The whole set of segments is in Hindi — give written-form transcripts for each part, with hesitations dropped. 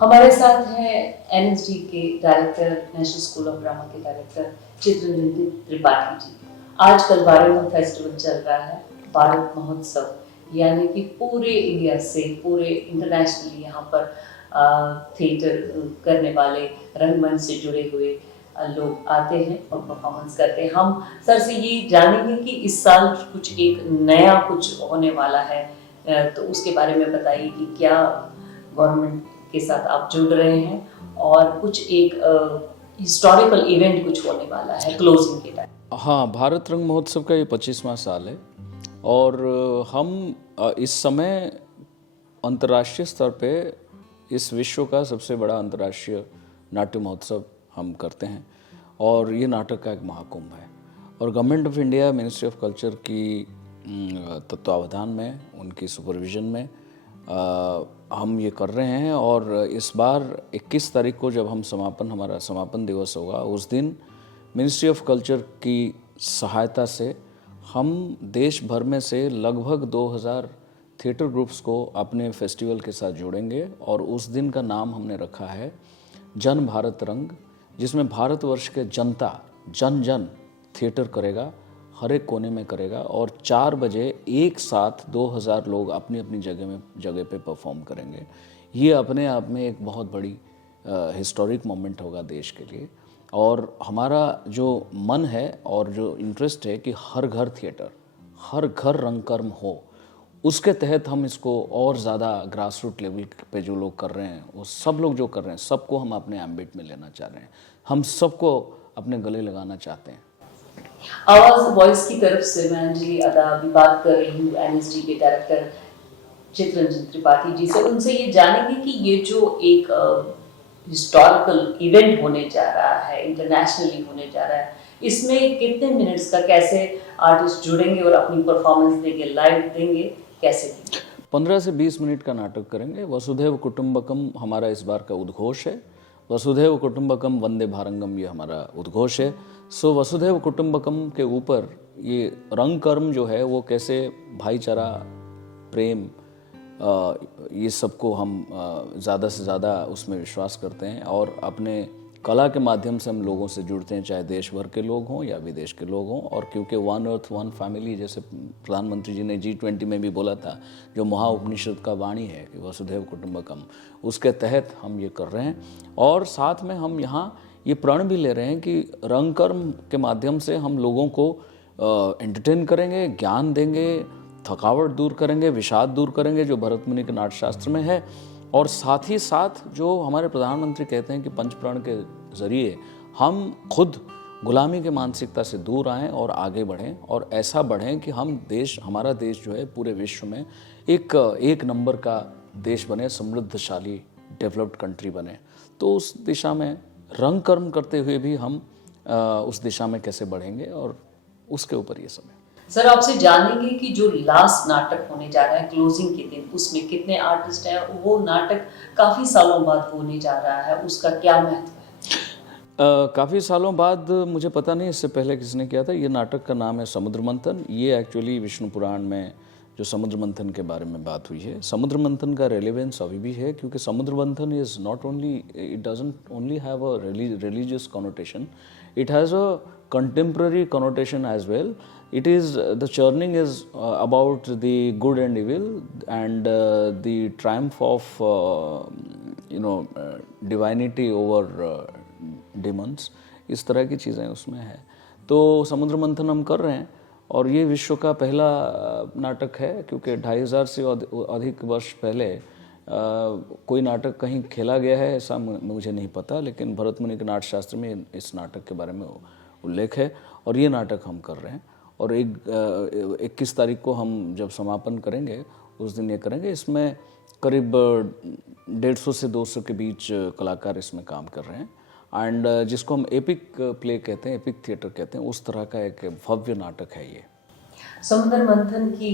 हमारे साथ हैं एनएसडी के director, national school of drama के डायरेक्टर चित्ररंजन त्रिपाठी जी। आजकल 12वां फेस्टिवल चल रहा है, भारत महोत्सव, यानी कि पूरे इंडिया से, पूरे इंटरनेशनली यहाँ पर थिएटर करने वाले, रंगमंच से जुड़े हुए लोग आते हैं और परफॉर्मेंस करते हैं। हम सर से ये जानेंगे कि इस साल कुछ एक नया कुछ होने वाला है, तो उसके बारे में बताइए कि क्या गवर्नमेंट के साथ आप जुड़ रहे हैं और कुछ एक हिस्टोरिकल इवेंट कुछ होने वाला है क्लोजिंग के टाइम। हाँ, भारत रंग महोत्सव का ये 25वां साल है और हम इस समय अंतर्राष्ट्रीय स्तर पे इस विश्व का सबसे बड़ा अंतर्राष्ट्रीय नाट्य महोत्सव हम करते हैं और ये नाटक का एक महाकुंभ है। और government of India, ministry of culture की तत्वावधान में, उनकी सुपरविजन में हम ये कर रहे हैं। और इस बार 21 तारीख को जब हमारा समापन दिवस होगा, उस दिन मिनिस्ट्री ऑफ कल्चर की सहायता से हम देश भर में से लगभग 2000 थिएटर ग्रुप्स को अपने फेस्टिवल के साथ जोड़ेंगे। और उस दिन का नाम हमने रखा है जन भारत रंग, जिसमें भारतवर्ष के जनता जन जन थिएटर करेगा, हर एक कोने में करेगा और 4 बजे एक साथ 2000 लोग अपनी अपनी जगह पे परफॉर्म करेंगे। ये अपने आप में एक बहुत बड़ी हिस्टोरिक मोमेंट होगा देश के लिए। और हमारा जो मन है और जो इंटरेस्ट है कि हर घर थिएटर, हर घर रंगकर्म हो, उसके तहत हम इसको और ज़्यादा ग्रास रूट लेवल पे जो लोग कर रहे हैं, वो सब लोग जो कर रहे हैं, सबको हम अपने एम्बिट में लेना चाह रहे हैं। हम सबको अपने गले लगाना चाहते हैं। आवाज वॉइस की तरफ से मैं अंजलि अदा अभी बात कर रही हूँ एनएसडी के डायरेक्टर चित्ररंजन त्रिपाठी जी से। उनसे ये जानेंगे कि ये जो एक हिस्टोरिकल इवेंट होने जा रहा है, इंटरनेशनली होने जा रहा है, इसमें कितने मिनट्स का, कैसे आर्टिस्ट जुड़ेंगे और अपनी परफॉर्मेंस देंगे, लाइव देंगे, कैसे देंगे? 15 से 20 मिनट का नाटक करेंगे। वसुधैव कुटुंबकम हमारा इस बार का उद्घोष है। वसुधैव कुटुंबकम वंदे भारंगम ये हमारा उद्घोष है। सो वसुधैव कुटुंबकम के ऊपर ये रंग कर्म जो है वो कैसे भाईचारा, प्रेम, ये सबको हम ज़्यादा से ज़्यादा उसमें विश्वास करते हैं और अपने कला के माध्यम से हम लोगों से जुड़ते हैं, चाहे देश भर के लोग हों या विदेश के लोग हों। और क्योंकि वन अर्थ वन फैमिली, जैसे प्रधानमंत्री जी ने G20 में भी बोला था, जो महाउपनिषद का वाणी है कि वसुधैव कुटुंबकम, उसके तहत हम ये कर रहे हैं। और साथ में हम यहाँ ये प्रण भी ले रहे हैं कि रंगकर्म के माध्यम से हम लोगों को एंटरटेन करेंगे, ज्ञान देंगे, थकावट दूर करेंगे, विषाद दूर करेंगे जो भरत मुनि के नाट्यशास्त्र में है। और साथ ही साथ जो हमारे प्रधानमंत्री कहते हैं कि पंचप्राण के जरिए हम खुद गुलामी के मानसिकता से दूर आएं और आगे बढ़ें, और ऐसा बढ़ें कि हमारा देश जो है पूरे विश्व में एक नंबर का देश बने, समृद्धशाली डेवलप्ड कंट्री बने। तो उस दिशा में रंग कर्म करते हुए भी हम उस दिशा में कैसे बढ़ेंगे, और उसके ऊपर ये सब है। सर, आपसे जानेंगे कि जो लास्ट नाटक होने जा रहा है क्लोजिंग के दिन, उसमें कितने आर्टिस्ट हैं? वो नाटक काफ़ी सालों बाद होने जा रहा है, उसका क्या महत्व है? काफ़ी सालों बाद, मुझे पता नहीं इससे पहले किसने किया था। ये नाटक का नाम है समुद्र मंथन। ये एक्चुअली विष्णु पुराण में जो समुद्र मंथन के बारे में बात हुई है, समुद्र मंथन का रेलेवेंस अभी भी है, क्योंकि समुद्र मंथन is not only, it doesn't only have a religious connotation, it has a contemporary connotation as well. It is the churning is about the good and evil and the triumph of divinity over demons. इस तरह की चीज़ें उसमें है। तो समुद्र मंथन हम कर रहे हैं और ये विश्व का पहला नाटक है, क्योंकि 2500 से अधिक वर्ष पहले कोई नाटक कहीं खेला गया है ऐसा मुझे नहीं पता, लेकिन भरत मुनि के नाट्यशास्त्र में इस नाटक के बारे में उल्लेख है और ये नाटक हम कर रहे हैं। और 21 तारीख को हम जब समापन करेंगे उस दिन ये करेंगे। इसमें करीब 150 से 200 के बीच कलाकार इसमें काम कर रहे हैं, एंड जिसको हम एपिक प्ले कहते हैं, एपिक थिएटर कहते हैं, उस तरह का एक भव्य नाटक है ये। समुद्र मंथन की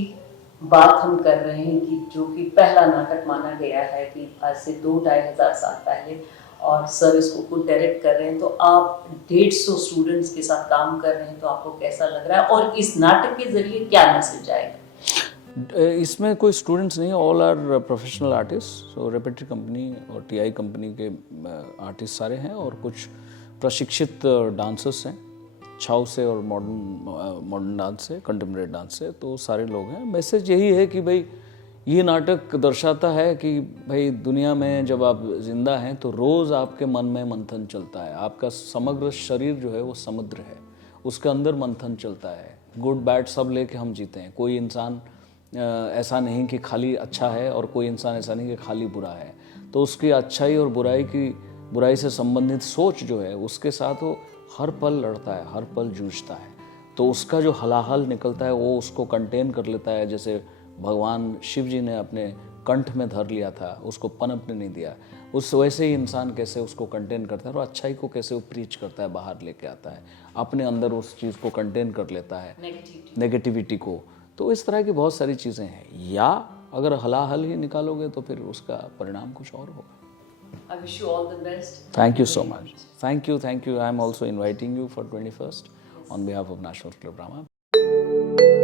बात हम कर रहे हैं कि जो कि पहला नाटक माना गया है कि आज से 2-2.5 साल पहले, और सर इसको खुद डायरेक्ट कर रहे हैं। तो आप 150 स्टूडेंट्स के साथ काम कर रहे हैं, तो आपको कैसा लग रहा है और इस नाटक के जरिए क्या मैसेज आएगा? इसमें कोई स्टूडेंट्स नहीं, all are professional artist. So repertory company और टीआई कंपनी के आर्टिस्ट सारे हैं, और कुछ प्रशिक्षित डांसर्स हैं, छाऊ से और मॉडर्न डांस से, कंटेम्प्रेरी डांस से, तो सारे लोग हैं। मैसेज यही है कि भाई ये नाटक दर्शाता है कि भाई दुनिया में जब आप जिंदा हैं तो रोज़ आपके मन में मंथन चलता है। आपका समग्र शरीर जो है वो समुद्र है, उसके अंदर मंथन चलता है। गुड बैड सब लेके हम जीते हैं। कोई इंसान ऐसा नहीं कि खाली अच्छा है, और कोई इंसान ऐसा नहीं कि खाली बुरा है। तो उसकी अच्छाई और बुराई से संबंधित सोच जो है उसके साथ वो हर पल लड़ता है, हर पल जूझता है। तो उसका जो हलाहल निकलता है वो उसको कंटेन कर लेता है। जैसे भगवान शिव जी ने अपने कंठ में धर लिया था, उसको पनपने नहीं दिया। उस वैसे ही इंसान कैसे उसको कंटेन करता है, और अच्छाई को कैसे वो प्रीच करता है, बाहर लेके आता है, अपने अंदर उस चीज़ को कंटेन कर लेता है, नेगेटिविटी को। तो इस तरह की बहुत सारी चीज़ें हैं। या अगर हलाहल ही निकालोगे तो फिर उसका परिणाम कुछ और होगा। I wish you all the best. Thank you so much. Thank you. I am also inviting you for 21st on behalf of National Club Rama.